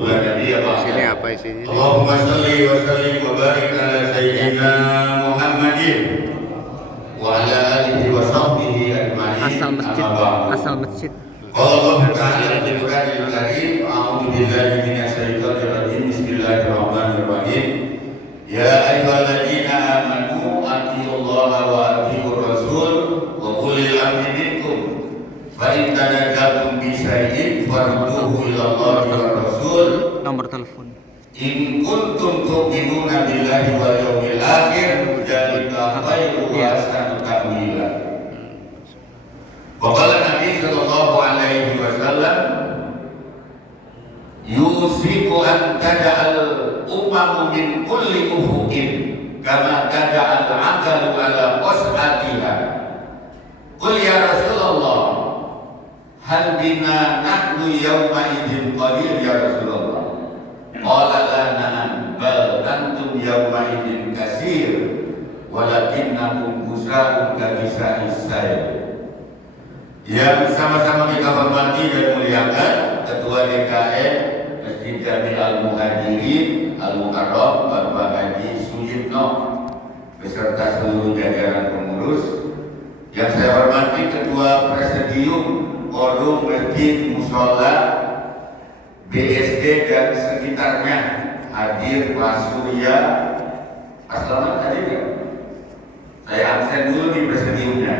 Sini apa isinya? Allahumma salli wa sallim wa barik ala sayyidina Muhammadin wa ala alihi wa sahbihi ajma'in. Asal masjid. Allah Ta'ala fil Qur'anil Karim, a'udzu billahi minasyaitonir rajim. Bismillahirrahmanirrahim. Ya ayyuhalladzina amanu atti'ullaha wa atti'ur rasul wa ulil amri minkum. Fa in tanazatum bi syai'in farudduhu ila Allahi wa rasul. Nomor telepon. In kuntum tu'minuna billahi wal yawmil akhir dzalika khairu wa ahsanu ta'wila. Wa qala Nabi sallallahu alaihi wasallam yusiku an tada'al umamu min kulli ufuqin kama tada'al aqalu ala qas'atiha. Qul ya Rasulullah hal bina nahnu yawma idin qadir ya Rasulullah. Qala la na'am bal antum yawma idin kasir walakinnakum gusa'un kabisa'is sayr. Yang sama-sama kita hormati dan muliakan Ketua DKM Masjid Jami Al-Muhajirin Al-Mukarram Bapak Haji Suyitno beserta seluruh jajaran pengurus. Yang saya hormati Ketua Presidium Forum Masjid Mushola BSD dan sekitarnya, hadir Pak Surya, Pak Selamat hadir ya? Saya absen dulu di presidiumnya.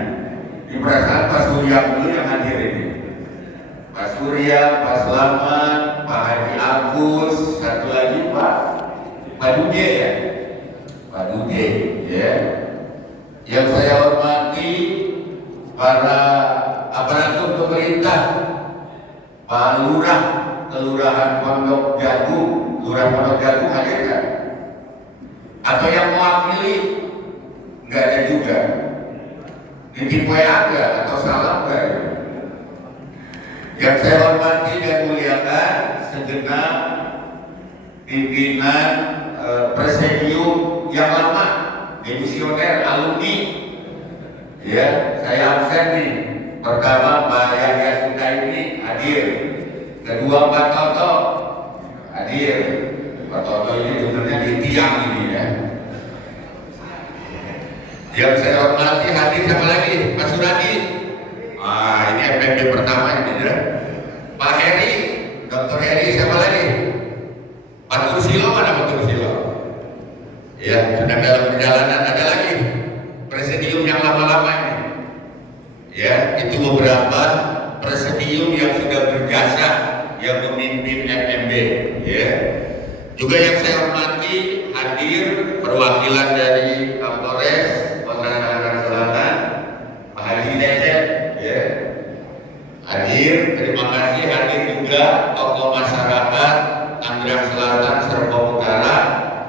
Di perasaan Pak Surya dulu yang hadir ini. Pak Surya, Pak Selamat, Pak Haji Agus, satu lagi Pak Dude ya, Pak Dude ya. Yang saya hormati para aparatur pemerintah, Pak Lurah, Kelurahan Pondok Jagung, Lurah Pondok Jagung hadir kan? Atau yang mewakili? Nggak ada juga. Titip WA nggak? Atau salam nggak? Yang saya hormati dan muliakan segenap pimpinan presidium yang lama, demisioner, alumni. Ya, saya absen nih. Pertama Pak Yahya Sudaimi hadir. Kedua Pak Toto hadir. Pak Toto ini sebenarnya di tiang ini ya. Yang saya hormati hadir siapa lagi? Pak Suradi. Ini FPB pertama ini ya. Pak Heri, Dr. Heri siapa lagi? Pak Tursilo mana Pak Tursilo? Ya, sedang dalam perjalanan. Ada lagi presidium yang lama-lama ini. Ya, itu beberapa presidium yang sudah berjasa yang memimpin FMB ya. Juga yang saya hormati hadir perwakilan dari Kapolres Kota Tangerang Selatan, Pak Haji Cecep ya. Hadir, terima kasih. Hadir juga tokoh masyarakat Tangerang Selatan Serpong Utara,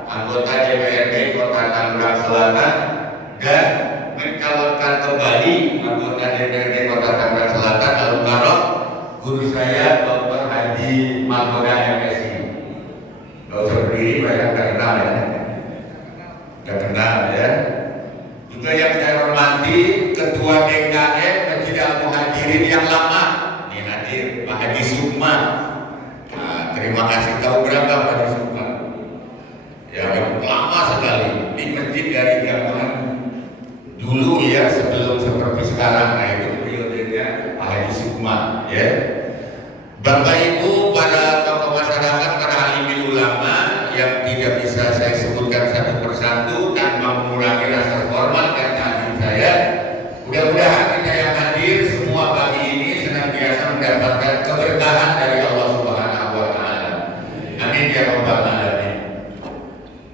anggota DPRD Kota Tangerang Selatan, dan mencalonkan kembali anggota DPRD Kota Tangerang Selatan Al-Mukarram guru saya Dr. Haji Mahkoda MSI. Gak usah berdiri, banyak gak kenal ya. Gak kenal ya. Juga yang saya hormati Ketua DKM Masjid Al-Muhajirin yang lama. Ini hadir Pak Haji Sukma. Terima kasih. Tahu berapa Pak Haji Sukma? Ya, yang lama sekali di masjid dari zaman dulu ya, sebelum seperti sekarang. Nah itu periodenya Pak Haji Sukma ya. Bapak Ibu, para tokoh masyarakat, para alim ulama yang tidak bisa saya sebutkan satu persatu tanpa mengurangi rasa hormat dan takdim saya. Mudah-mudahan kita yang hadir semua pagi ini senantiasa mendapatkan keberkahan dari Allah Subhanahu wa Ta'ala. Amin ya rabbal alamin.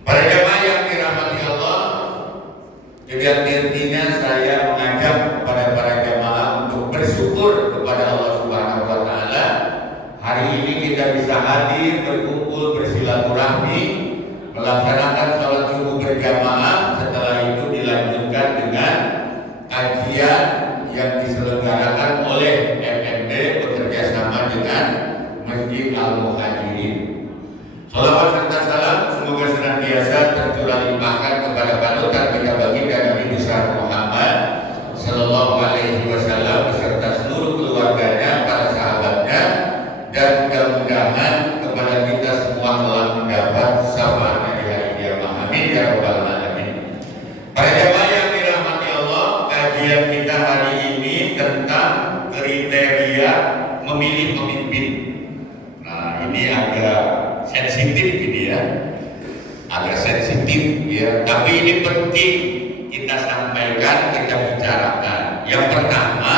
Para jamaah yang dirahmati Allah, setiap-tiapnya saya mengajak kepada para jamaah untuk bersyukur kepada Allah Subhanahu wa Ta'ala. Hari ini kita bisa hadir, berkumpul, bersilaturahmi, melaksanakan sholat subuh berjamaah. Setelah itu dilanjutkan dengan kajian yang diselenggarakan oleh FMB bekerjasama dengan Masjid Al-Muhajirin. Salawat serta salam semoga senantiasa tercurah limpahkan kepada panutan kita baginda Nabi besar Muhammad Sallallahu Alaihi Wasallam beserta seluruh keluarganya, para sahabatnya, dan mudah-mudahan kepada kita ini agak sensitif ini ya, agak sensitif ya. Tapi ini penting kita sampaikan, kita bicarakan. Yang pertama,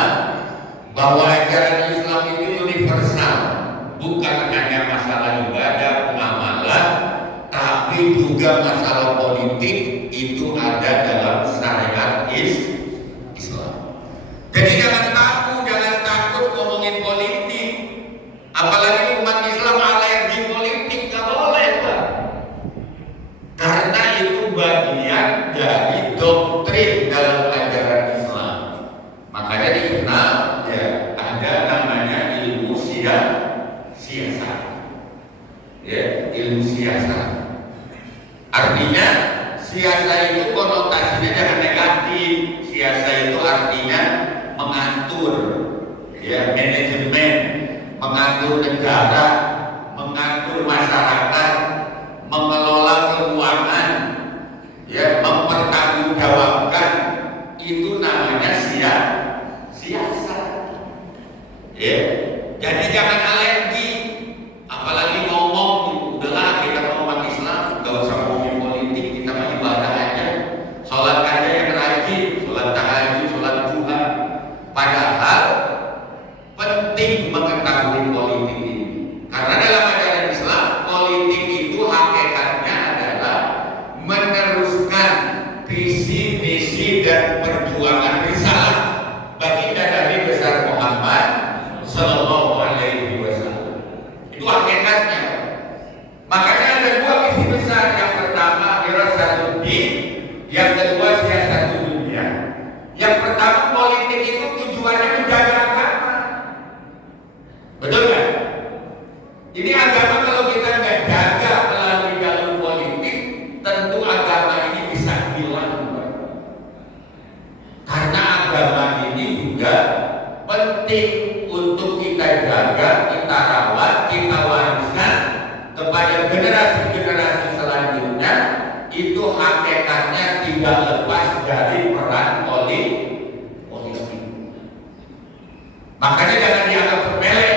bahwa ajaran Islam itu universal, bukan hanya masalah ibadah, muamalah, tapi juga masalah politik itu ada dalam syariat Islam. Jadi jangan takut ngomongin politik, apalagi umat Islam alergi politik, nggak boleh Pak. Karena itu bagian dari doktrin dalam ajaran Islam. Makanya dikenal ya ada namanya ilmu siasat. Ya, ilmu siasat. Artinya siasat itu konotasinya jangan negatif. Siasat itu artinya mengatur, ya, manajemen, mengatur negara, mengatur masyarakat, mengelola keuangan, ya, mempertanggungjawabkan. Itu namanya siasat. Ya, jadi jangan alergi, apalagi ngomong, udahlah kita umat Islam, gak usah ngomongin politik, kita mah ibadah aja, sholat aja yang rajin, sholat tahajud, sholat duha. Padahal penting mengetahui politik ini, karena dalam ajaran Islam politik itu hakikatnya adalah meneruskan visi, misi dan perjuangan risalah baginda Nabi besar Muhammad Sallallahu Alaihi Wasallam. Itu hakikatnya. Makanya ada dua visi besar. Yang pertama Wirasatul Din, yang kedua siasat dunia. Yang pertama politik itu tujuannya menjaga agama. Betul nggak? Ini agama kalau kita nggak jaga melalui jalur politik, tentu agama ini bisa hilang. Karena agama ini juga penting untuk kita jaga, kita rawat, kita wariskan kepada generasi-generasi selanjutnya. Itu hakikatnya tidak lepas dari peran politik. Makanya jangan dianggap sepele.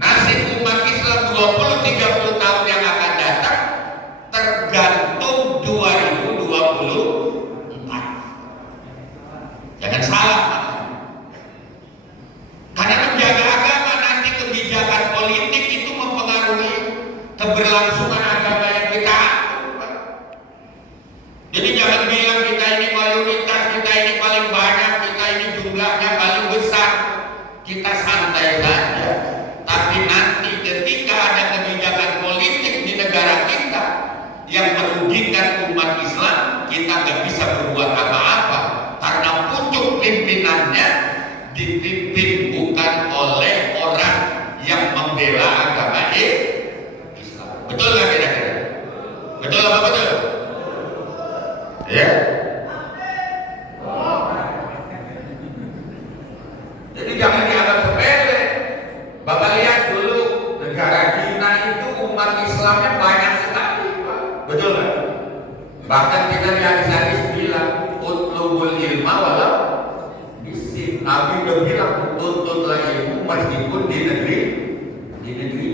Nasib umat Islam 20-30 tahun yang akan datang tergantung 2024. Jangan salah. Karena menjaga agama, nanti kebijakan politik itu mempengaruhi keberlangsungan agama yang kita atur. Jadi jangan bilang kita ini mayoritas, kita ini paling banyak, kita ini jumlahnya paling besar. Kita santai saja. Tapi nanti ketika ada kebijakan politik di negara kita yang merugikan umat Islam, kita nggak bisa berbuat apa-apa. Karena pucuk pimpinannya dipimpin bukan oleh orang yang membela agama Islam. Betul nggak kira-kira? Betul apa betul? Ya. Jadi jangan dianggap sepele. Bapak lihat dulu negara Cina itu umat Islamnya banyak sekali, Pak. Betul nggak? Bahkan kita di hadis-hadis bilang utlubul ilma walau bisin. Nabi udah bilang tuntutlah ilmu meskipun di negeri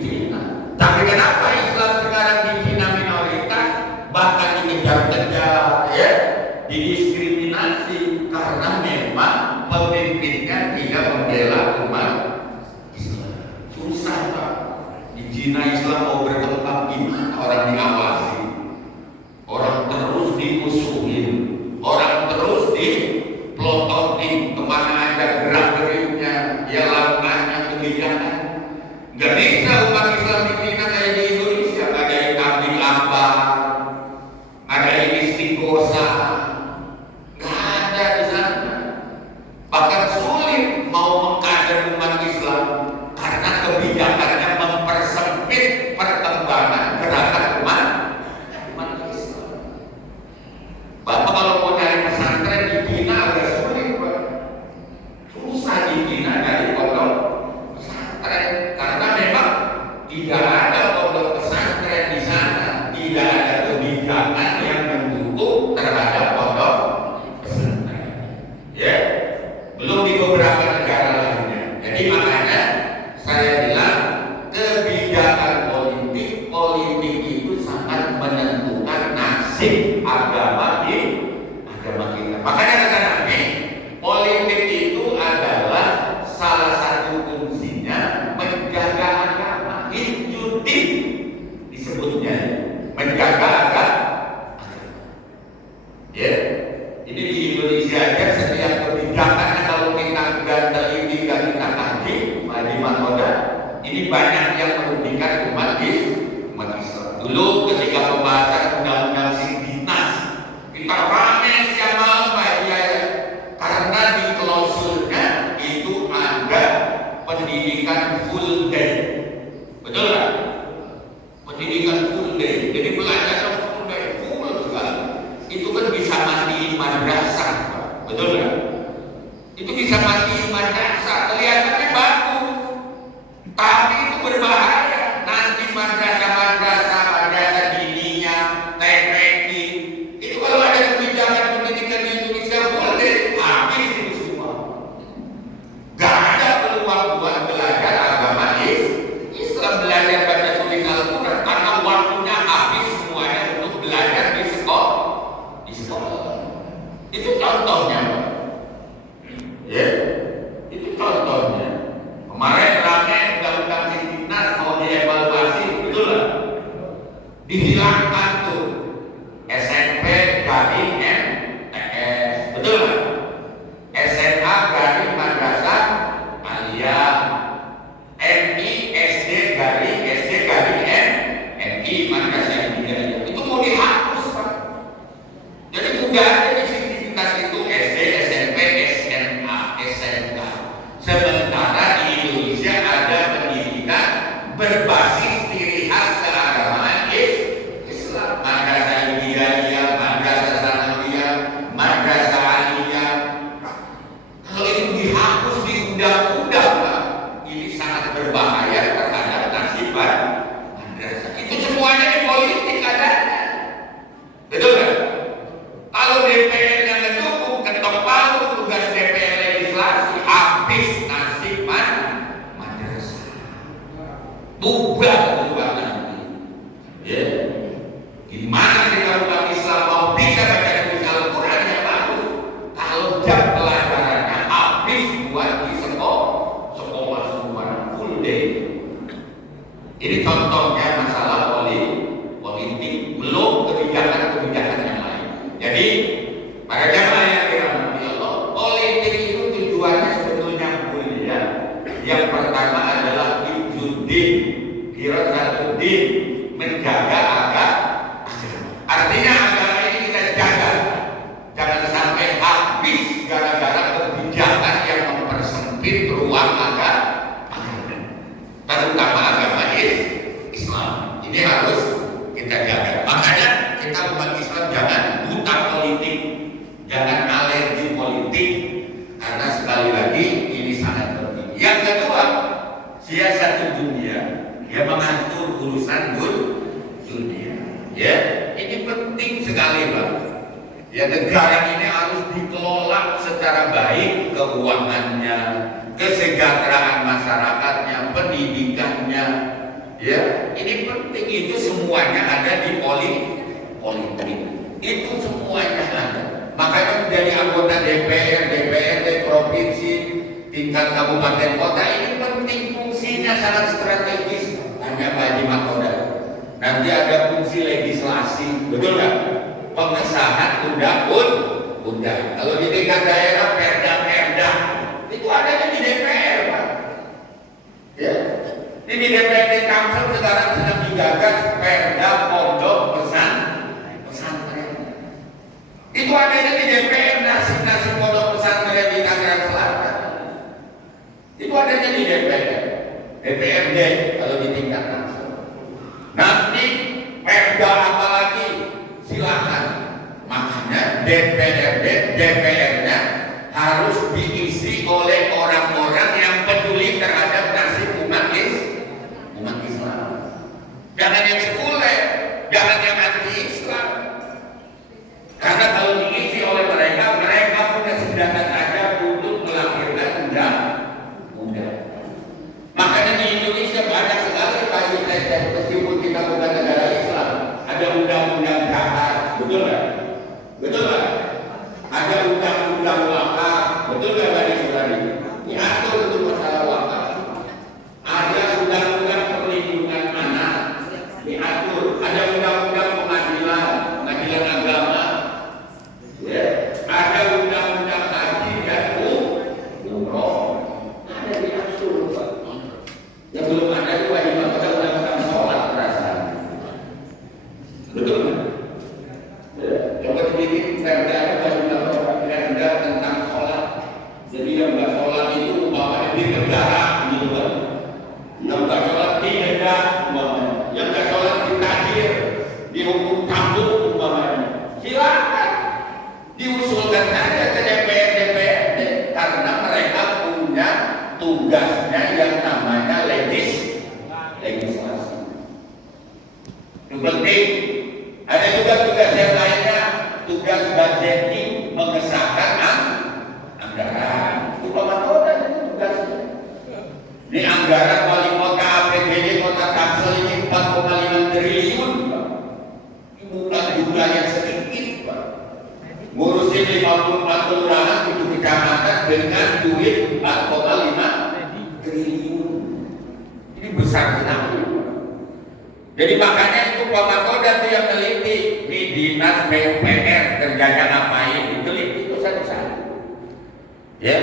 Cina. Tapi kenapa Islam sekarang di Cina minoritas, bahkan dikejar-kejar, ya, didiskriminasi karena memang pemimpinnya tidak membela umat Islam. Susah Pak. Di Cina Islam mau berkembang gimana orang diawasi? Orang terus dimusuhin, orang terus dipelototin, kemana aja gerak-geriknya, ya lakukannya kebijakan. Gak bisa umat Islam di Cina kayak di Indonesia, ada yang ambil apa, ada yang istiqosa, gak ada di sana. Bahkan sulit mau mengkader umat Islam karena kebijakannya mempersempit perkembangan gerakan umat Islam. Bapak kalau mau cari pesantren di Cina agak sulit, Pak. Susah di Cina dari pondok pesantren karena memang tidak ada pondok pesantren di sana, tidak ada kebijakan yang mendukung terhadap pondok pesantren. Ya, belum di beberapa negara lainnya. Jadi makanya saya bilang kebijakan Din disebutnya, menjaga agama. Ya, ini di Indonesia aja setiap kebijakan kalau kita nggak teliti dan kita kaji, di Makoda, ini banyak yang merugikan umat Islam. Dulu ketika pembahasan undang-undang Sindinas, kita rame siang malam ya, karena di klausulnya itu ada pendidikan full day, betul nggak? Pendidikan full day, jadi belajar full day, full sekali. Itu kan bisa mandi madrasah, betul nggak? Itu bisa mandi madrasah, kelihatannya bagus, tapi itu berbahaya. Nanti madrasah dininya, TPQ, itu kalau ada kebijakan pendidikan di Indonesia full day, habis itu semua. Gak ada peluang buat belajar agama Islam, belajar baca tulis Al-Quran, karena waktunya habis semuanya untuk belajar di sekolah. Itu contohnya, ya, itu contohnya. Kemarin rame undang-undang Sindinas mau dievaluasi, betul lah. Dihilangkan tuh SMP dari MTS, betul lah. SMA dari madrasah aliyah, MI SD dari MI madrasah aliyah. Itu mau dihapus, Pak. Jadi udah ada di Sindinas itu SD, SMP, SMA, SMK. Sementara di Indonesia ada pendidikan berbasis ciri khas keagamaan Islam, madrasah ibtidaiyah, madrasah sanawiyah, madrasah aliyah. Kalau itu dihapus di undang-undang, Pak, ini sangat berbahaya terhadap nasib madrasah. Itu semuanya di politik adanya, betul nggak? Kalau DPR yang mendukung, ketok palu tugas DPR legislasi, habis nasib madrasah, bubar nanti. Ya, gimana kita umat Islam mau bisa baca tulis Al-Quran yang bagus kalau jam pelajarannya habis buat di sekolah semua full day. Ini contohnya masalah politik, belum kebijakan-kebijakan yang lain. Jadi para jamaah yang dirahmati Allah, politik itu tujuannya sebetulnya mulia. Yang pertama adalah hifzuddin, firasatuddin, menjaga agama. Artinya agama ini kita jaga, jangan sampai habis gara-gara kebijakan yang mempersempit ruang agama, terutama agama Islam. Ini harus kita jaga. Makanya kita umat Islam jangan buta politik, jangan alergi politik, karena sekali lagi ini sangat penting. Yang kedua, siasat dunia, dia mengatur urusan dunia. Ya, ini penting sekali, Pak. Ya, negara ini harus dikelola secara baik, keuangannya, kesejahteraan masyarakatnya, pendidikannya. Ya, ini penting, itu semuanya ada di politik. Itu semuanya ada. Makanya menjadi anggota DPR, DPRD provinsi, tingkat kabupaten kota ini penting, fungsinya sangat strategis. Hanya Pak Haji Makoda. Nanti ada fungsi legislasi, betul nggak? Pengesahan undang-undang. Kalau di tingkat daerah perda, itu adanya di DPR, Pak. Ya. Ini di DPRD Kamsel sekarang sedang digagas perda pondok pesantren. Itu adanya di DPR, nasib pondok pesantren di Tangerang Selatan. Itu adanya di DPRD kalau di tingkat Kamsel. Nanti perda apa lagi? Silakan. Makanya DPR-nya harus diisi oleh orang-orang yang peduli terhadap nasib umat Islam. Jangan yang sekuler, jangan yang anti-Islam. Karena kalau diisi oleh mereka punya senjata tajam untuk melahirkan undang-undang. Makanya di Indonesia banyak sekali meskipun kita bukan negara Islam, ada undang-undang jahat, betul nggak? Betul nggak? Ada undang dihukum cambuk umpamanya, silakan diusulkan saja ke DPRD karena mereka punya tugasnya yang namanya legislasi. Itu penting. Ada juga tugas yang lainnya, tugas budgeting, mengesahkan anggaran. Itu Pamatoda itu tugasnya. Ini anggaran wali kota APBD kota Tangsel ini 4,5 triliun, Pak. Bukan jumlah yang sedikit, Pak. Ngurusin 54 kelurahan 7 kecamatan dengan duit 4,5 triliun. Ini besar sekali. Jadi makanya itu Pamatoda itu yang teliti. Ini dinas PUPR kerjanya ngapain? Diteliti itu satu-satu. Ya,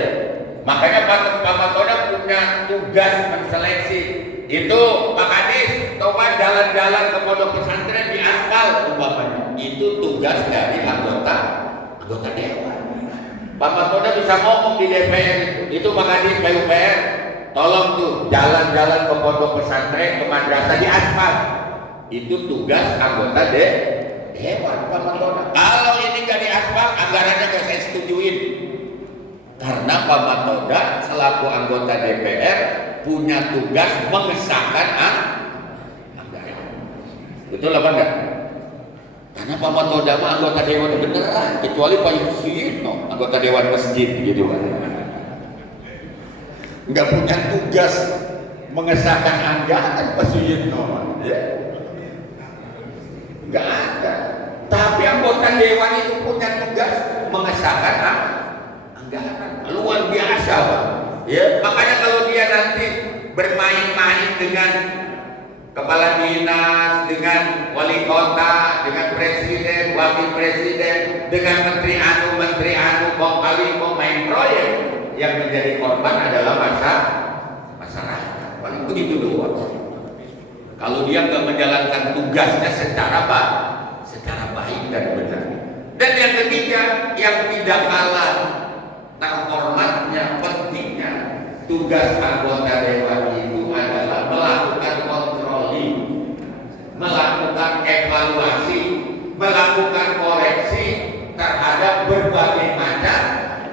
makanya Pamatoda punya tugas menseleksi. Itu Pak Kadis, coba jalan-jalan ke pondok pesantren di aspal umpamanya. Itu tugas dari anggota dewan. Pamatoda bisa ngomong di DPR itu Pak Kadis PUPR, tolong tuh jalan-jalan ke pondok pesantren, ke madrasah di aspal. Itu tugas anggota dewan Pamatoda. Kalau ini nggak di aspal, anggarannya nggak saya setujuin. Karena Pamatoda selaku anggota DPR punya tugas mengesahkan anggaran. Betul apa enggak? Karena Pamatoda mah anggota dewan beneran, kecuali Pak Yusino, anggota dewan masjid gitu kan. Nggak punya tugas mengesahkan anggaran Pak Yusino, ya. Nggak ada. Tapi anggota dewan itu punya tugas mengesahkan anggaran. Luar biasa, Pak. Ya, makanya kalau dia nanti bermain-main dengan kepala dinas, dengan wali kota, dengan presiden, wakil presiden, dengan menteri anu, kong kali main proyek, yang menjadi korban adalah masyarakat. Paling begitu doang. Kalau dia nggak menjalankan tugasnya secara baik dan benar. Dan yang ketiga, yang tidak kalah terhormatnya, pentingnya, tugas anggota dewan itu adalah melakukan kontroling, melakukan evaluasi, melakukan koreksi terhadap berbagai macam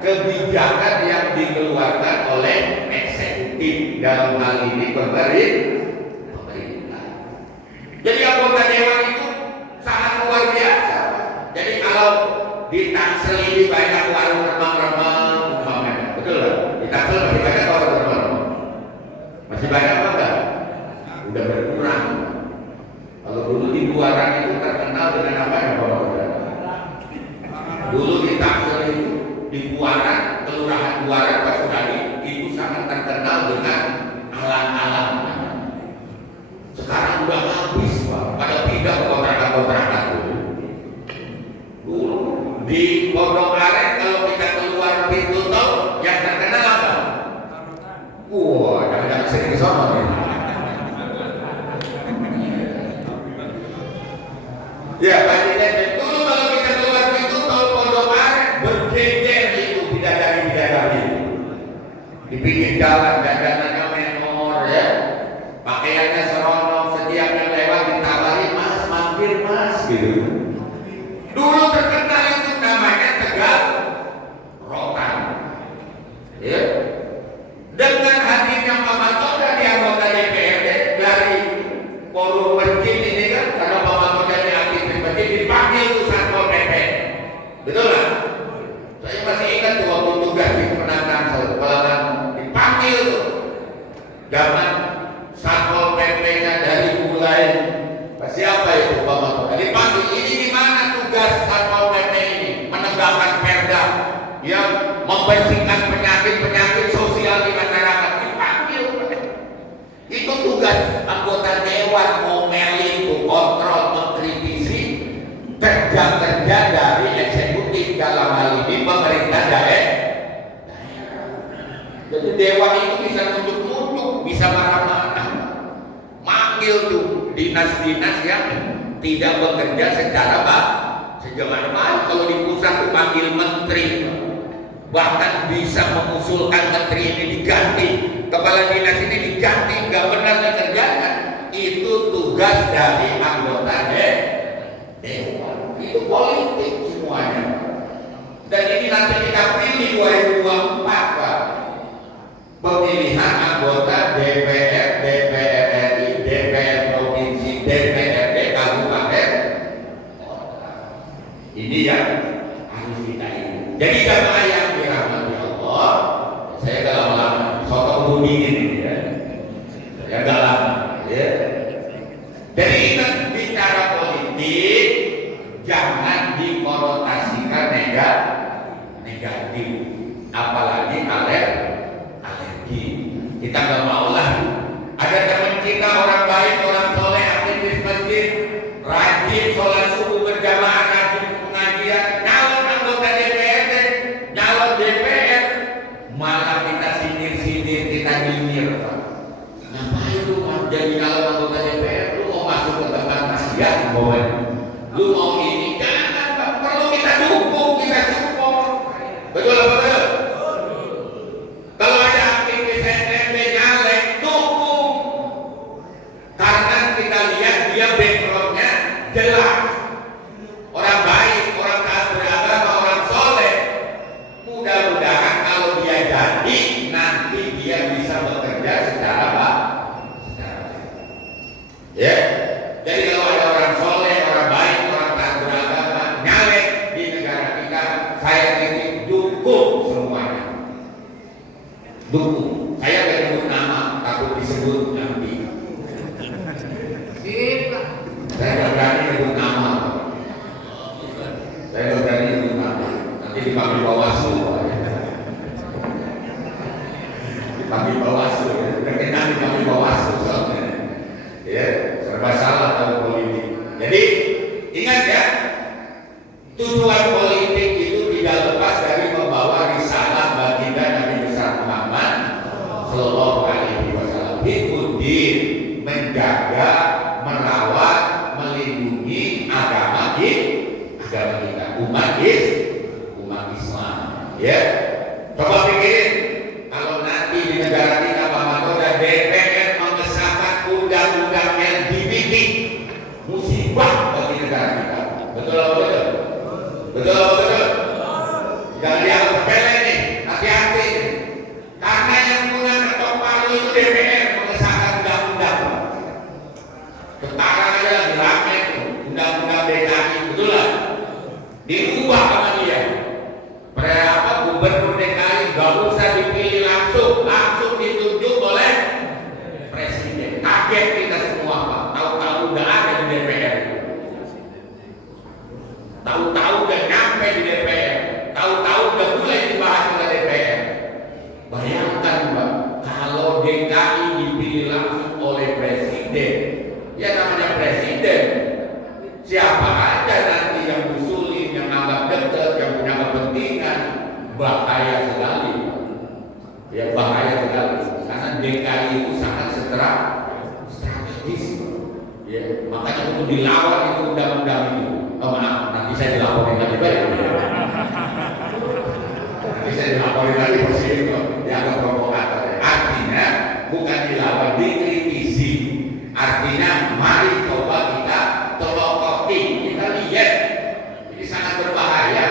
kebijakan yang dikeluarkan oleh eksekutif, dalam hal ini pemerintah. Jadi anggota dewan itu sangat luar biasa. Jadi kalau di Tangsel ini banyak warung remang-remang, betul lah. Di Tangsel masih banyak warung remang. Masih banyak apa enggak? Udah berkurang. Kalau dulu di Buaran itu terkenal dengan apa ya, Bapak? Dulu di Tangsel itu, di Buaran, kelurahan Buaran Pak Sudadi itu sangat terkenal dengan alam-alam. Sekarang udah habis, Pak. Pada pindah ke kontrakan-kontrakan dulu. Di Pondok Aren kalau kita keluar pintu tol yang terkenal apa? Wah, jangan sering ke sana nih. Ya, dulu kalau kita keluar pintu tol Pondok Aren berjejer itu bidadari. Di pinggir jalan dandanannya menor ya. Pakaiannya seronok, setiap yang lewat ditawarin, "Mas, mampir Mas," gitu. Dulu terkenal itu namanya Tegal Rotan. Ya. Dengan hadirnya Pamatoda di anggota DPRD dari forum masjid ini kan, karena Pamatoda di aktivis masjid dipanggil ke Satpol PP. Betul lah. Saya masih ingat tuh waktu tugas di Kemenang Tangsel, Pelangan dipanggil tuh. Zaman Satpol PP-nya dari mulai siapa itu Pamatoda dipanggil, ini di mana tugas Satpol PP ini? Menegakkan perda yang membersihkan penyakit sosial di masyarakat, dipanggil. Itu tugas anggota dewan, ngomelin tuh, kontrol, mengkritisi kerja-kerja dari eksekutif, dalam hal ini pemerintah daerah. Jadi dewan itu bisa nunduk-nunduk, bisa marah-marah, manggil tuh dinas-dinas yang tidak bekerja secara baik. Kalau di pusat tuh panggil menteri, bahkan bisa mengusulkan menteri ini diganti, kepala dinas ini diganti, nggak benar kerjanya. Itu tugas dari anggota 2024 Pak, pemilihan anggota DPR, DPR RI, DPR Provinsi, DPRD Kabupaten. Ini yang harus kita ini. Jadi jamaah yang dirahmati Allah, saya gak lama-lama, sotong dingin ini ya, ya gak lama ya. Jadi ingat, bicara politik jangan dikonotasikan negatif, apalagi alergi. Kita nggak mau lah. Ada teman kita orang baik, orang soleh, aktivis masjid, rajin sholat subuh berjamaah, rajin pengajian, nyalon anggota DPRD, nyalon DPR, malah kita sindir-sindir, kita nyinyir. Ngapain lu mau jadi nyalon anggota DPR? Lu mau masuk ke tempat maksiat, lu mau ini, jangan Pak. Perlu kita dukung, kita support. Betul apa betul? Kalau ada aktivis NMB nyalek, dukung. Karena kita lihat dia backgroundnya jelas. Orang baik, orang taat beragama, orang soleh. Mudah-mudahan kalau dia jadi, nanti dia bisa bekerja secara baik. Ya. Jadi kalau ada orang soleh, orang baik, orang taat beragama, nyalek di negara kita, saya titip dukung semuanya. Dukung. Saya gak nyebut nama, takut disebut nanti. Saya gak berani nyebut nama. Saya gak berani nyebut nama. Nanti dipanggil Bawaslu. Dipanggil Bawaslu. Terkenal dipanggil Bawaslu soalnya. Ya, serba salah tahu politik. Jadi ingat ya, tujuan politik itu tidak lepas dari membawa risalah baginda Nabi besar Muhammad Sallallahu Alaihi Wasallam. Ikuti, menjaga, merawat, melindungi agama kita, umat Islam. Ya, coba pikirin kalau nanti di negara kita Pak Matoda DPR mengesahkan undang-undang LGBT, musibah bagi negara kita. Betul atau betul? Betul atau betul? Jangan dianggap sepele nih, hati-hati. Karena yang punya ketok palu itu DPR mengesahkan undang-undang. Sekarang aja lagi rame tuh undang-undang DKI, betul lah? Diubah sama dia. Gubernur DKI gak usah dipilih langsung ditunjuk oleh presiden. Kaget kita semua Pak. Tahu-tahu udah ada di DPR. Tahu-tahu udah nyampe di DPR. Tahu-tahu udah mulai dibahas oleh DPR. Bayangkan Pak, kalau DKI dipilih langsung oleh presiden, ya namanya presiden. Siapa aja nanti yang usulin, yang anggap dekat, yang punya kepentingan, bahaya sekali. Ya bahaya sekali. Karena DKI itu sangat strategis. Ya, makanya untuk dilawan itu undang-undang itu. Oh maaf, nanti saya dilaporin lagi baik. Nanti saya dilaporin lagi presiden kok. Dianggap provokator. Artinya bukan dilawan, dikritisi. Artinya mari coba kita telokoti, kita lihat. Ini sangat berbahaya.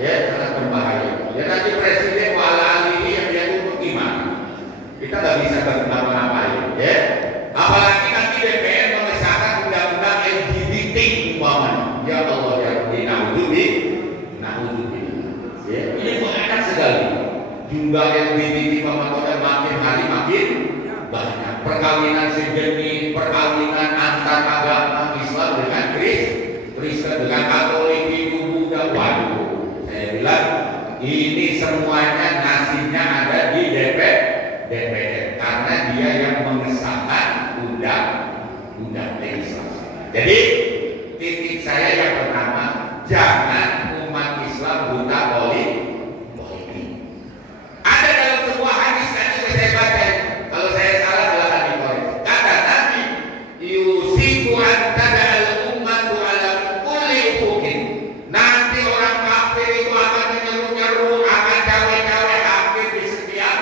Ya, sangat berbahaya. Ya nanti presiden wala ini yang dia tuntut gimana? Kita nggak bisa berkenapa-napain. Ya, apalagi nanti DPR mengesahkan undang-undang LGBT umpamanya. Ya Allah ya Rabbi, naudzubillah. Ya, ini mengangkat sekali. Jumlah LGBT Matoda makin hari makin banyak. Perkawinan sejenis, perkawinan antar agama Islam dengan Kristen, dengan Katolik, Hindu, Buddha. Waduh, saya bilang ini semuanya nasibnya ada di DPR karena dia yang mengesahkan undang-undang legislasi. Jadi titik saya yang pertama, jangan umat Islam buta politik. Ada dalam sebuah hadis tadi saya baca, kalau saya salah silakan dikoreksi. Kata Nabi, yusiku antada al-ummatu ala kulli ufukin. Nanti orang kafir itu akan menyeru-nyeru, akan cawe-cawe hampir di setiap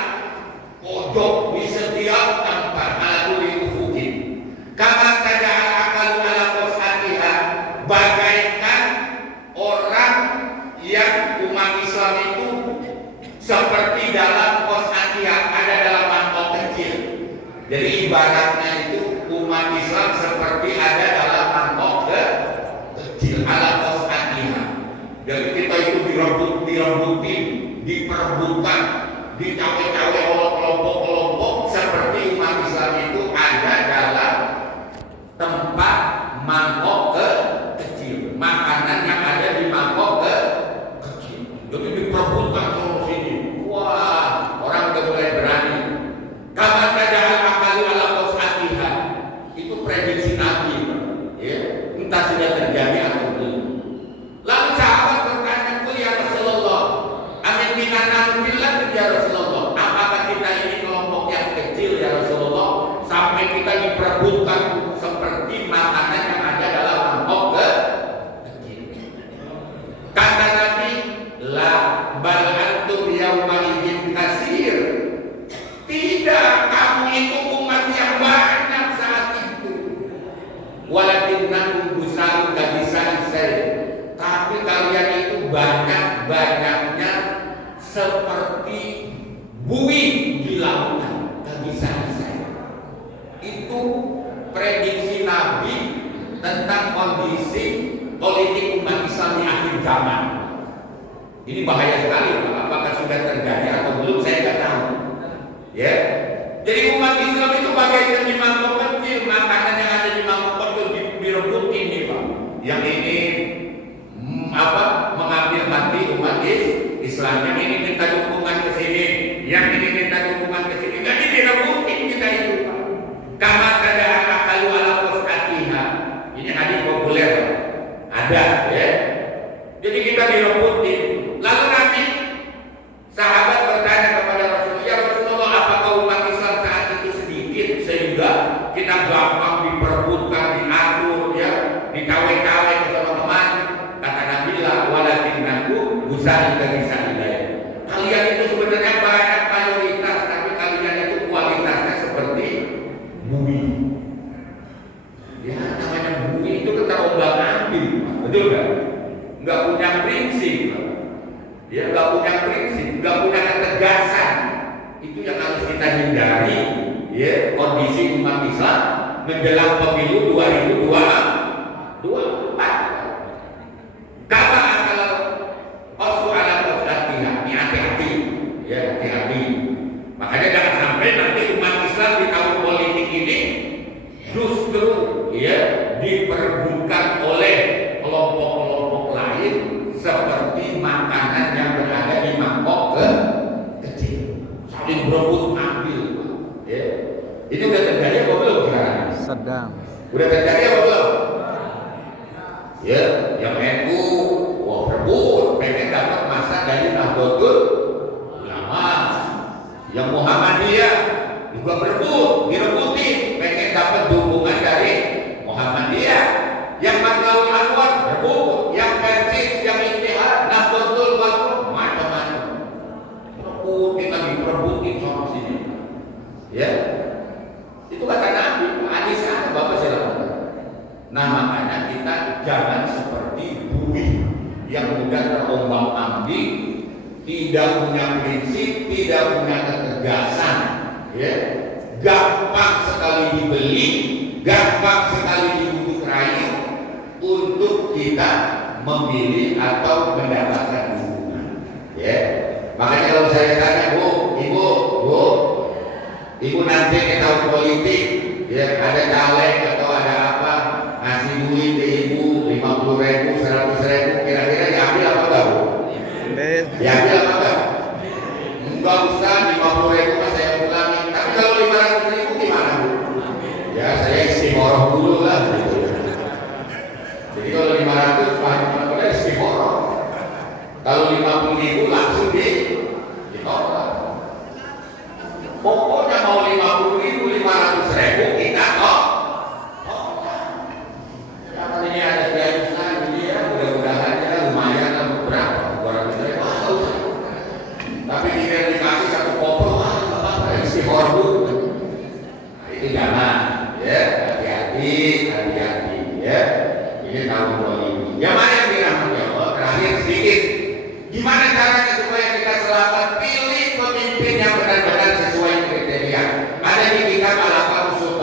pojok, di setiap tempat, ala kulli ufukin. Kama tada al-akalu ala qosatiha, bagaikan orang ibaratnya itu umat Islam seperti ada dalam mangkok kecil ala qasatiha. Jadi kita itu direbutin, diperebutkan, dicawe-cawe oleh kelompok-kelompok seperti umat Islam itu ada dalam tempat mangkok kecil, makanan yang ada di mangkok kecil. Jadi diperebutkan sama sini. Wah, orang udah mulai berani. Kapan kadang akalu ala qasatiha. Itu prediksi Nabi, ya. Entah sudah terjadi atau belum. Lalu sahabat bertanya, "Ya Rasulullah, amin minana billah ya Rasulullah. Apakah kita ini kelompok yang kecil ya Rasulullah sampai kita diperebutkan seperti makanan yang ada dalam mangkok kecil?" Kata Nabi, "La bal antum yauma idzin katsir." Tidak, kamu itu umat yang banyak saat itu. Walakinnakum busarun kabisa saya. Tapi kalian itu banyak-banyaknya seperti buih di lautan. Kabisa saya. Itu prediksi Nabi tentang kondisi politik umat Islam di akhir zaman. Ini bahaya sekali, Pak. Apakah sudah terjadi atau belum saya nggak tahu. Ya, jadi umat Islam itu bagaikan di mangkok kecil, makanan yang ada di mangkok kecil direbutin nih, Pak. Yang ini mengambil hati umat Islam, yang ini minta dukungan ke sini, yang ini minta dukungan ke sini. Jadi direbutin kita itu, Pak. Kama kada akalu ala qasatiha. Ini hadis populer, Pak. Ada, ya. Jadi kita direbutin. Lalu nanti sahabat bertanya kepada Rasulullah, "Ya Rasulullah, apakah umat Islam saat itu sedikit sehingga kita gampang diperebutkan, diatur, ya, dicawe-cawe ke teman-teman?" Kata Nabi, "La walakinnaku busarun kabisa saya." Kalian itu sebenarnya banyak mayoritas, tapi kalian itu kualitasnya seperti bumi. Ya, namanya bumi itu keterombang-ambing, betul nggak? Nggak punya prinsip. Ya, nggak punya prinsip, nggak punya ketegasan. Itu yang harus kita hindari, ya, kondisi umat Islam menjelang pemilu 2024. Kata kalau persoalan qasatiha, ini hati-hati, ya, hati-hati. Makanya jangan sampai nanti umat Islam di tahun politik ini justru, ya, diperebutkan oleh kelompok-kelompok lain seperti makanan yang berada di mangkok kecil, saling berebut ambil, ya. Ini udah terjadi apa belum sekarang? Sedang. Udah terjadi apa belum? Ya, yang NU, wah berebut, pengen dapat masa dari Nahdlatul Ulama. Yang Muhammadiyah juga berebut, direbutin, pengen dapat dukungan dari Muhammadiyah. Yang Matlabul Anwar berebut, yang Persis, yang Ittihad, Nahdlatul Ulama, macam-macam. Kita diperebutin sama sini. Ya, itu kata Nabi. Hadis ada, Bapak silakan. Nah, makanya kita jangan seperti buih yang mudah terombang-ambing, tidak punya prinsip, tidak punya ketegasan, ya, gampang sekali dibeli, gampang sekali dibujuk rayu untuk kita memilih atau mendapatkan dukungan. Ya, makanya kalau saya tanya, ibu nanti ke tahun politik, ya, ada caleg atau ada apa, ngasih duit ke ibu 50.000, 100.000, kira-kira diambil apa enggak, Bu? Diambil apa enggak? Enggak usah, 50.000 mas saya ulangi. Tapi kalau 500.000 gimana, Bu? Ya saya istimoroh dulu lah. Jadi kalau 500 boleh istimoroh. Kalau 50.000 langsung ditolak. Pokoknya mau 50.000, 500.000 kita kok. Ini ada garis lagi ya, mudah-mudahan ya lumayan lah berapa, 200.000. Tapi jika dikasih satu koper, apa istihor. Nah, itu jangan, ya, hati-hati, ya. Ini tahun 2000. Yang mana yang dirahmati Allah? Terakhir sedikit. Gimana caranya supaya kita selamat? Pilih pemimpin yang benar-benar sesuai kriteria. Ada di kitab Al-Aqab Usul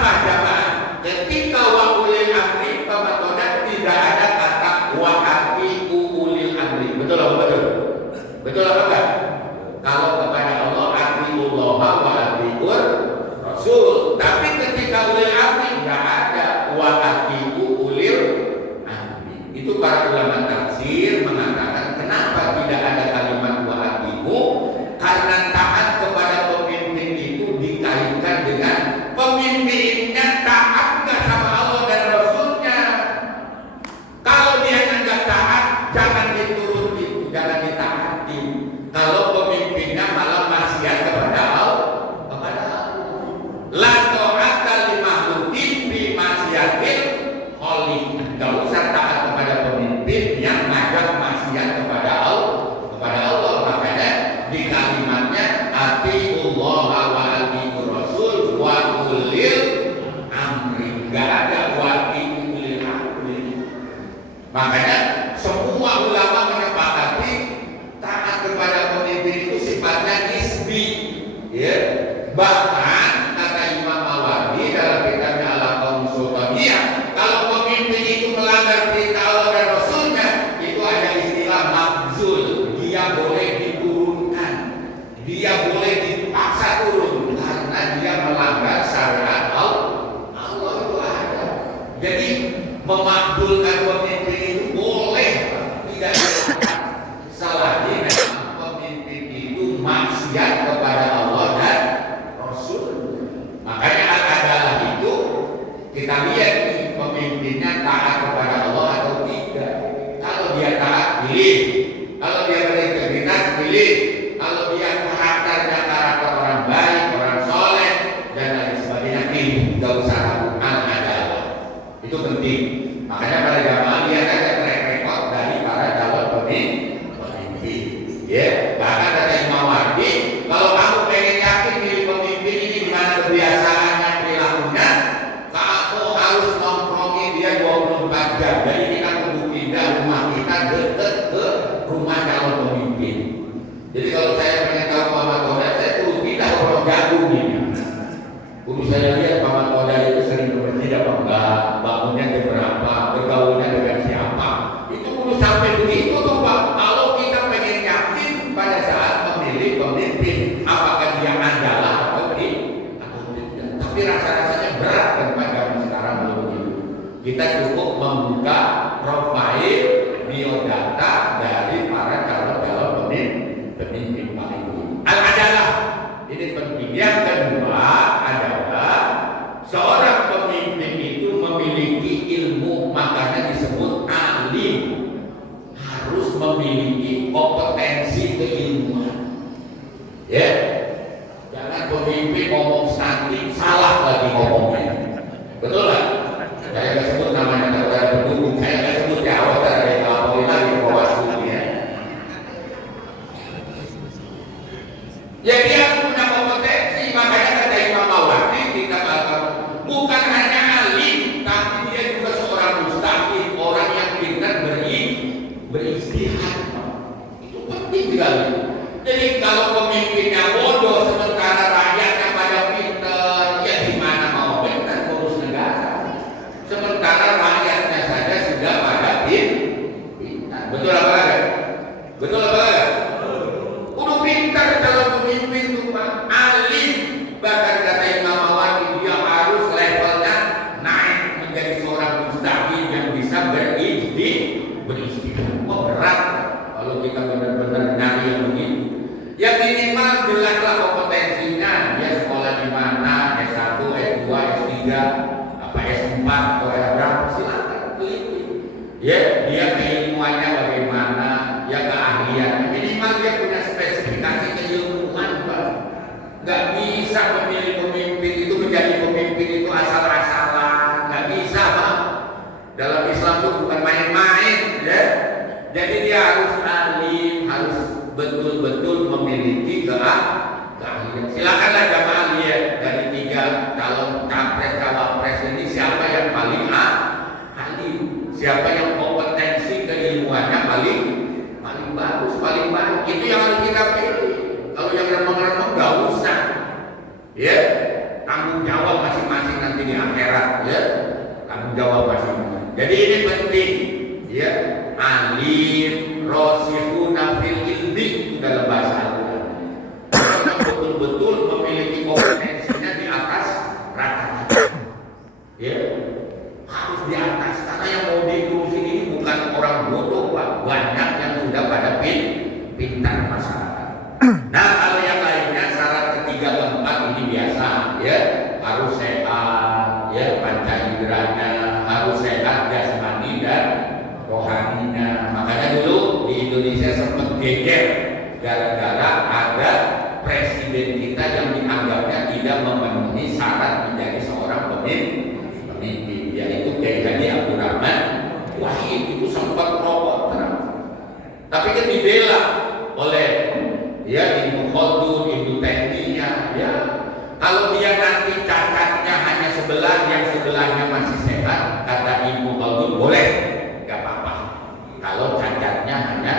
Kenapa jamaah? Ketika wa ulil amri pematodan tidak ada kata wa atiu ulil amri. Betul apa betul? Betul apa enggak? Kalau kepada Allah atiullah wa atiur Rasul. Tapi ketika ulil amri tidak ada wa atiu ulil amri. Itu para ulama tafsir mengatakan kenapa tidak ada kalimat wa atiu? Karena taat kepada pemimpin itu dikaitkan dengan pemimpinnya taat nggak sama Allah dan Rasulnya. Kalau dia nggak taat, jangan dituruti, jangan ditaati. Kalau pemimpinnya malah maksiat kepada Allah, la ta'ata li makhluqin bi maksiatil khaliq. Nggak usah taat kepada pemimpin yang ngajak maksiat kepada Allah. Makanya di kalimatnya atiullah wa atiur rasul wa ulil amri. Nggak ada wa atiul ulil amri. Makanya semua ulama menyepakati taat kepada pemimpin itu sifatnya nisbi, ya. Bahkan kata Imam Mawardi dalam kitabnya Al-Qaum Sultaniyah, kalau pemimpin itu melanggar perintah Allah dan Rasulnya, itu ada istilah mabzul, dia boleh diturunkan, dia boleh dipaksa turun karena dia melanggar syariat Allah. Itu ada. Jadi memakbulkan pemimpin itu boleh, tidak ada selagi memang pemimpin itu maksiat kepada Allah dan Rasul. Makanya al-adalah itu kita lihat nih pemimpinnya taat kepada Allah atau tidak. Kalau dia taat, pilih. Kalau dia berintegritas, pilih. Kalau dia karakternya karakter orang baik, orang soleh dan lain sebagainya, pilih. Gak usah ragu, al-adalah itu penting. Makanya para jamaah lihat aja track record dari para calon pemimpin. Ya, bahkan kata Imam Wardi, kalau kamu pengen yakin pilih pemimpin ini gimana kebiasaannya, perilakunya, kamu harus nongkrongin dia 24 jam. Jadi kita kudu pindah rumah kita dekat ke rumah calon pemimpin. Jadi kalau saya pengen tahu Muhammad Toda, saya kudu pindah ke Orang Jagung ini. Kudu saya lihat Muhammad Toda itu sering bermasjid apa enggak, bangunnya jam berapa, bergaulnya dengan siapa. Itu kudu sampai begitu tuh Pak. Kalau kita pengen yakin pada saat memilih pemimpin, apakah dia adalah atau tidak. Tapi rasa-rasanya berat kan pada zaman sekarang belum begitu. Kita cukup membuka profil biodata dari para calon-calon pemimpin paling dulu. Al-adalah ini penting. Yang kedua adalah seorang pemimpin itu memiliki ilmu, makanya disebut alim. Harus memiliki kompetensi keilmuan. Ya, jangan pemimpin ngomong stunting salah lagi ngomongnya. Betul lah. Saya nggak sebut namanya kepada pendukung, saya nggak sebut Jawa dari laporin lagi ke Bawaslu ya. Jadi dia punya kompetensi, makanya kata Imam Mawardi kita bukan hanya alim, tapi dia juga seorang mustahil, orang yang pintar beristihad. Itu penting sekali. Jadi kalau pemimpinnya bodoh sementara rakyatnya pada pintar, ya gimana mau benar ngurus negara? Sementara ya, tanggung jawab masing-masing. Jadi ini penting, ya, alim rosihuna fil ilmi itu dalam bahasa Al-Quran. Yang betul-betul memiliki kompetensinya di atas rata-rata, ya, harus di atas. Karena yang mau diurusin ini bukan orang bodoh, Pak. Banyak yang sudah pada pintar masyarakat. Nah, kalau yang lainnya syarat ketiga keempat ini biasa, ya, harus sehat, ya, panca inderanya harus sehat, jasmani dan rohaninya. Makanya dulu di Indonesia sempat geger gara-gara ada presiden kita yang dianggapnya tidak memenuhi syarat menjadi seorang pemimpin, yaitu Kiai Haji Abdurrahman Wahid. Itu sempat robot terang, tapi kan dibela oleh, ya, Ibnu Khaldun, Ibnu Taimiyah, ya. Kalau dia nanti cacatnya hanya sebelah, yang sebelahnya masih sehat, kata Ibnu Khaldun, boleh, nggak apa-apa. Kalau cacatnya hanya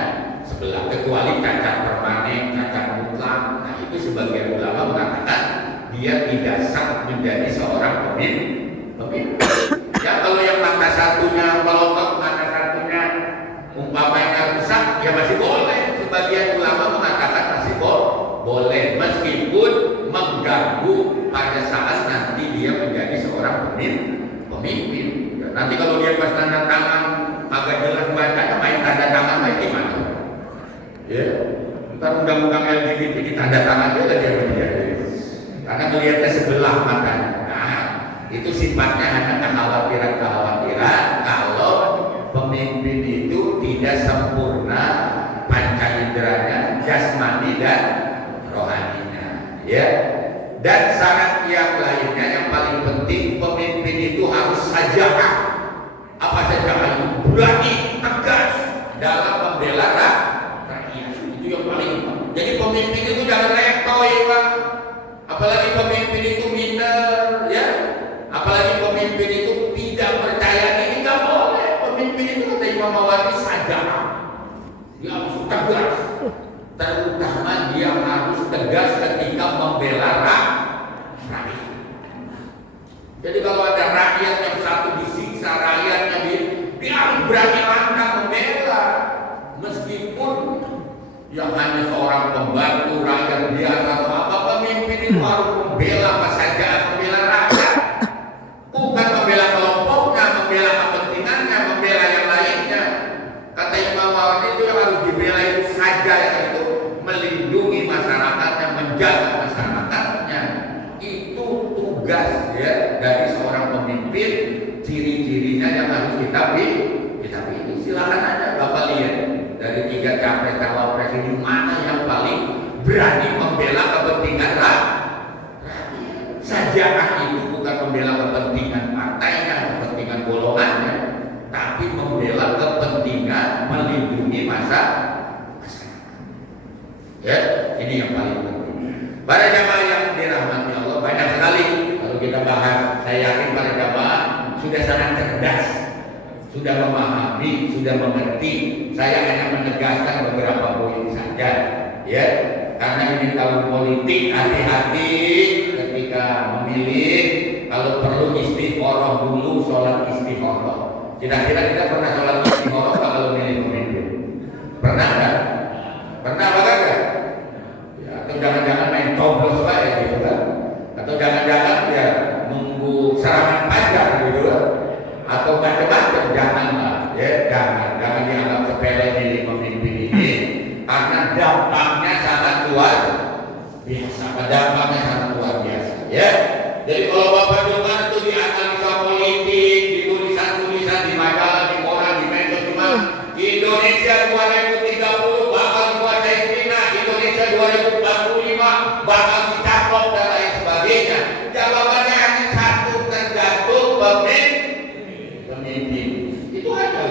sebelah, kecuali cacat permanen, cacat mutlak. Nah, itu sebagian ulama mengatakan dia tidak sah menjadi seorang pemimpin. Ya, kalau yang mata satunya melotot, mata satunya umpamanya rusak, ya masih boleh. Sebagian ulama mengatakan masih boleh, meskipun mengganggu pada saat nanti dia menjadi seorang pemimpin. Ya, nanti kalau dia pas tanda tangan agak jelas bacanya, main tanda tangan main gimana? Ya, ntar undang-undang LGBT tanda tangan juga dia menjadi, karena melihatnya sebelah matanya. Nah, itu sifatnya hanya kekhawatiran kalau pemimpin itu tidak sempurna panca inderanya, jasmani dan rohaninya, ya. Dan syarat yang lainnya yang paling penting, pemimpin itu harus saja'ah. Apa saja'ah itu? Berani, tegas dalam membela rakyat. Itu yang paling penting. Jadi pemimpin itu jangan letoy, Pak. Apalagi pemimpin itu minder, ya. Apalagi pemimpin itu tidak percaya diri, nggak boleh. Pemimpin itu kata Imam Mawardi saja'ah. Dia harus tegas, terutama dia harus tegas ketika membela rakyat. Jadi kalau ada rakyat yang satu disiksa, rakyatnya dia harus berani langkah membela, meskipun yang hanya seorang pembantu rakyat biasa atau apa. Pemimpin itu harus membela apa saja, membela rakyat, bukan membela kelompoknya, membela kepentingannya, membela yang lainnya. Kata Imam Mawardi itu yang harus dibela itu saja, yaitu melindungi masyarakatnya, menjaga masyarakatnya. Itu tugas, ya, dari seorang pemimpin. Ciri-cirinya yang harus kita pilih. Silakan aja Bapak lihat dari 3 capres cawapres ini mana yang paling berani membela kepentingan rakyat. Saja'ah itu bukan membela kepentingan partainya, kepentingan golongannya, tapi membela kepentingan melindungi masyarakat. Ya, ini yang paling penting. Para jamaah yang dirahmati Allah, banyak sekali kalau kita bahas. Saya yakin para jamaah sudah sangat cerdas, sudah memahami, sudah mengerti. Saya hanya menegaskan beberapa poin saja, ya. Karena ini tahun politik, hati-hati ketika memilih. Kalau perlu istikharah dulu, sholat istikharah. Kira-kira kita pernah sholat istikharah kalau milih pemimpin? Pernah nggak? Pernah apa enggak? Ya, atau jangan-jangan main coblos ya gitu kan? Atau jangan-jangan ya nunggu serangan pajar gitu kan? Atau macam-macam? Janganlah, ya, jangan dianggap sepele milih pemimpin ini, karena dampaknya sangat luar biasa. Dampaknya sangat luar biasa, ya. Jadi kalau Bapak dengar itu di analisa politik, di tulisan-tulisan di majalah, di koran, di medsos, di mana, Indonesia 2030 bakal dikuasai China, Indonesia 2045 bakal dicaplok dan lain sebagainya. Jawabannya hanya satu, tergantung pemimpin. Itu aja.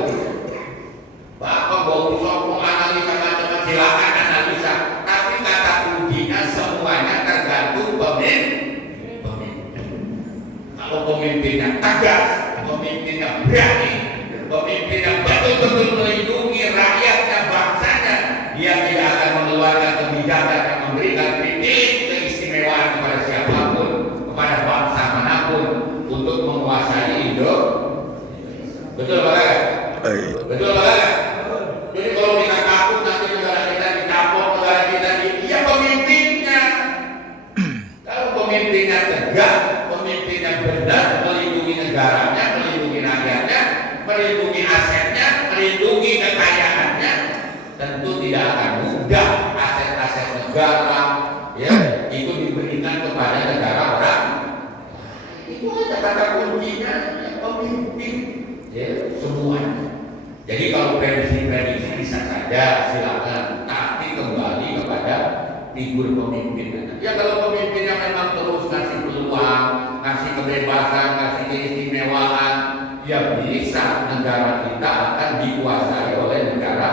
Bapak mau sok analisa macam-macam, silakan analisa. Tapi kata kuncinya semuanya tergantung pemimpin. Kalau pemimpinnya tegas, pemimpinnya berani, pemimpin yang betul-betul melindungi rakyatnya, bangsanya, dia tidak akan mengeluarkan kebijakan yang memberikan privilege keistimewaan kepada siapapun, kepada bangsa manapun untuk menguasai tegak, pemimpin yang benar, melindungi negaranya, melindungi rakyatnya, melindungi asetnya, melindungi kekayaannya, tentu tidak akan mudah aset-aset negara ya itu diberikan kepada negara orang. Itu aja kata kuncinya ya, pemimpin ya semuanya. Jadi kalau prediksi bisa saja silakan, tapi kembali kepada figur pemimpin. Ya kalau pemimpinnya memang terus ngasih peluang, ngasih kebebasan, ngasih keistimewaan, ya bisa negara kita akan dikuasai oleh negara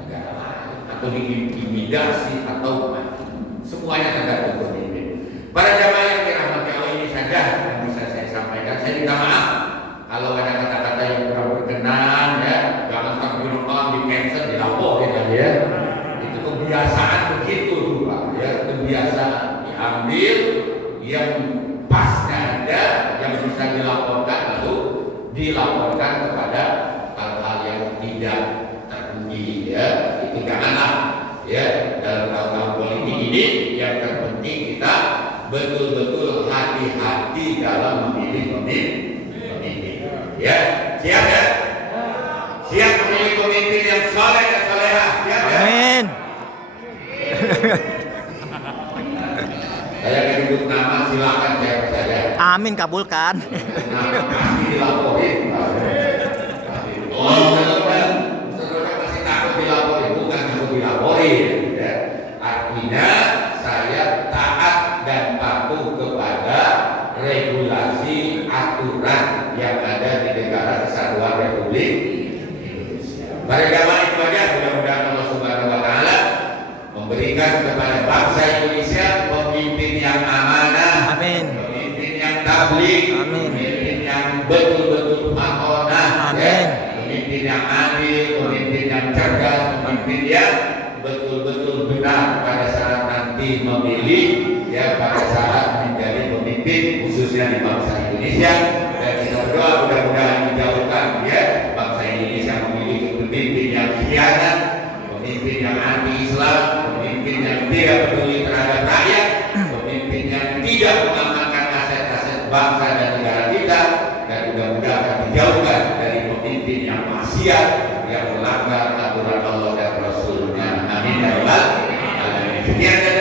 lain atau diintimidasi atau semuanya tergantung pemimpin. Para jamaah yang dirahmati Allah, ini saja yang bisa saya sampaikan. Saya minta maaf kalau ada kata-kata yang kurang berkenan ya, jangan sampai di cancel, dilaporin aja ya. Itu kebiasaan begitu tuh Pak ya, kebiasaan diambil yang pasnya ada, yang bisa dilaporkan lalu dilaporkan kepada hal-hal yang tidak terpuji ya. Itu janganlah ya, dalam tahun politik ini yang terpenting kita betul-betul hati-hati dalam memilih pemimpin. Ya, siap ya? Siap memilih pemimpin yang soleh dan solehah. Siap ya? Amin. Saya menyebut nama, silakan saya percaya. Amin, kabulkan. Nama pasti dilaporin. Oh, saudara masih takut dilaporin, bukan takut dilaporin. Ya. Artinya saya taat dan patuh kepada regulasi aturan yang ada di Negara Kesatuan Republik Indonesia. Para jamaah itu aja, mudah-mudahan Allah Subhanahu wa taala memberikan kepada bangsa Indonesia pemimpin yang amanah, Amin. pemimpin yang tabligh, Amin. pemimpin yang betul-betul amanah, Amin. ya, pemimpin yang adil, pemimpin yang cerdas, pemimpin yang betul-betul benar pada saat nanti memilih, ya pada saat menjadi pemimpin khususnya di bangsa Indonesia. Dan kita berdoa mudah-mudahan dijauhkan ya bangsa Indonesia memiliki pemimpin yang khianat, pemimpin yang anti-Islam, pemimpin yang tidak peduli terhadap rakyat, pemimpin yang tidak mengamankan aset-aset bangsa dan negara kita, dan mudah-mudahan dijauhkan dari pemimpin yang maksiat, yang melanggar aturan Allah dan Rasulnya. Amin ya rabbal alamin. Sekian.